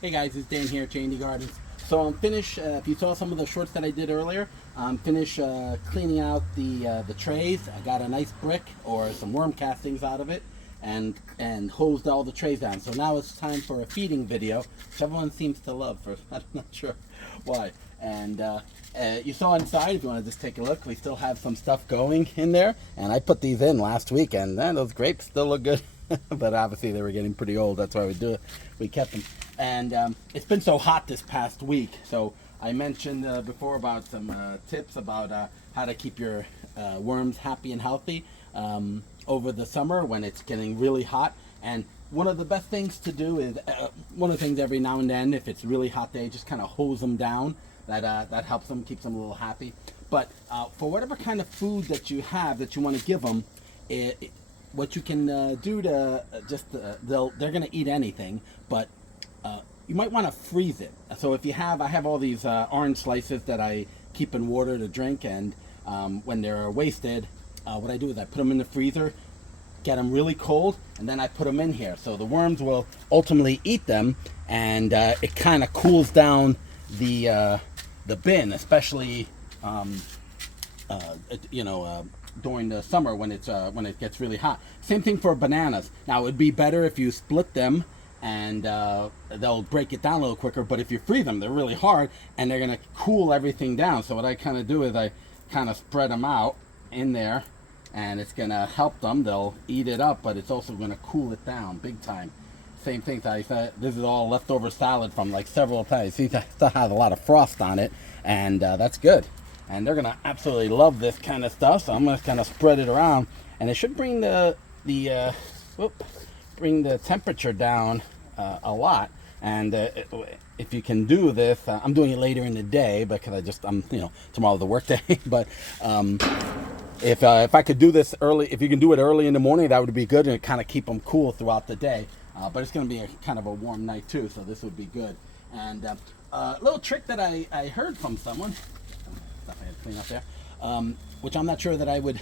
Hey guys, it's Dan here at J&D Gardens. So I'm finished, if you saw some of the shorts that I did earlier, I'm finished cleaning out the trays. I got a nice brick or some worm castings out of it and hosed all the trays down. So now it's time for a feeding video, which everyone seems to love. I'm not sure why. And you saw inside, if you want to just take a look, we still have some stuff going in there. And I put these in last week, and those grapes still look good. But obviously they were getting pretty old. That's why we kept them. And it's been so hot this past week. So I mentioned before about some tips about how to keep your worms happy and healthy over the summer when it's getting really hot. And one of the best things to do is, one of the things every now and then, if it's a really hot day, just kind of hose them down. That helps them, keeps them a little happy. But for whatever kind of food that you have that you want to give them, what you can do to they're going to eat anything, but you might want to freeze it. So if you have, I have all these orange slices that I keep in water to drink, and when they're wasted, what I do is I put them in the freezer, get them really cold, and then I put them in here. So the worms will ultimately eat them, and it kind of cools down the bin, especially during the summer when it gets really hot. Same thing for bananas. Now it'd be better if you split them and they'll break it down a little quicker, but if you freeze them, they're really hard and they're gonna cool everything down. So what I kind of do is I kind of spread them out in there, and it's gonna help them. They'll eat it up, but it's also gonna cool it down big time. Same thing. So I said, this is all leftover salad from like several times. See, it still has a lot of frost on it, and that's good. And they're gonna absolutely love this kind of stuff. So I'm gonna kind of spread it around, and it should bring bring the temperature down a lot. And if you can do this, I'm doing it later in the day because tomorrow's the work day. But if I could do this early, if you can do it early in the morning, that would be good, and it kind of keep them cool throughout the day. But it's going to be kind of a warm night too, so this would be good. And a little trick that I heard from someone, stuff I had to clean up there, which I'm not sure that I would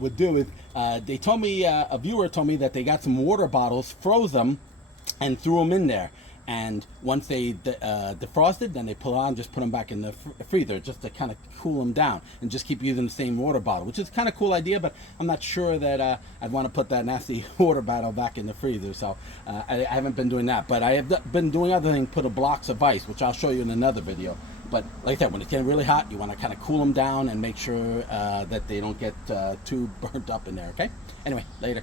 would do, is they told me, a viewer told me that they got some water bottles, froze them, and threw them in there. And once they defrosted, then they just put them back in the freezer just to kind of cool them down, and just keep using the same water bottle, which is kind of cool idea, but I'm not sure that I'd want to put that nasty water bottle back in the freezer. So I haven't been doing that, but I have been doing other things, put a blocks of ice, which I'll show you in another video. But like I said, when it's getting really hot, you want to kind of cool them down and make sure that they don't get too burnt up in there, okay? Anyway, later.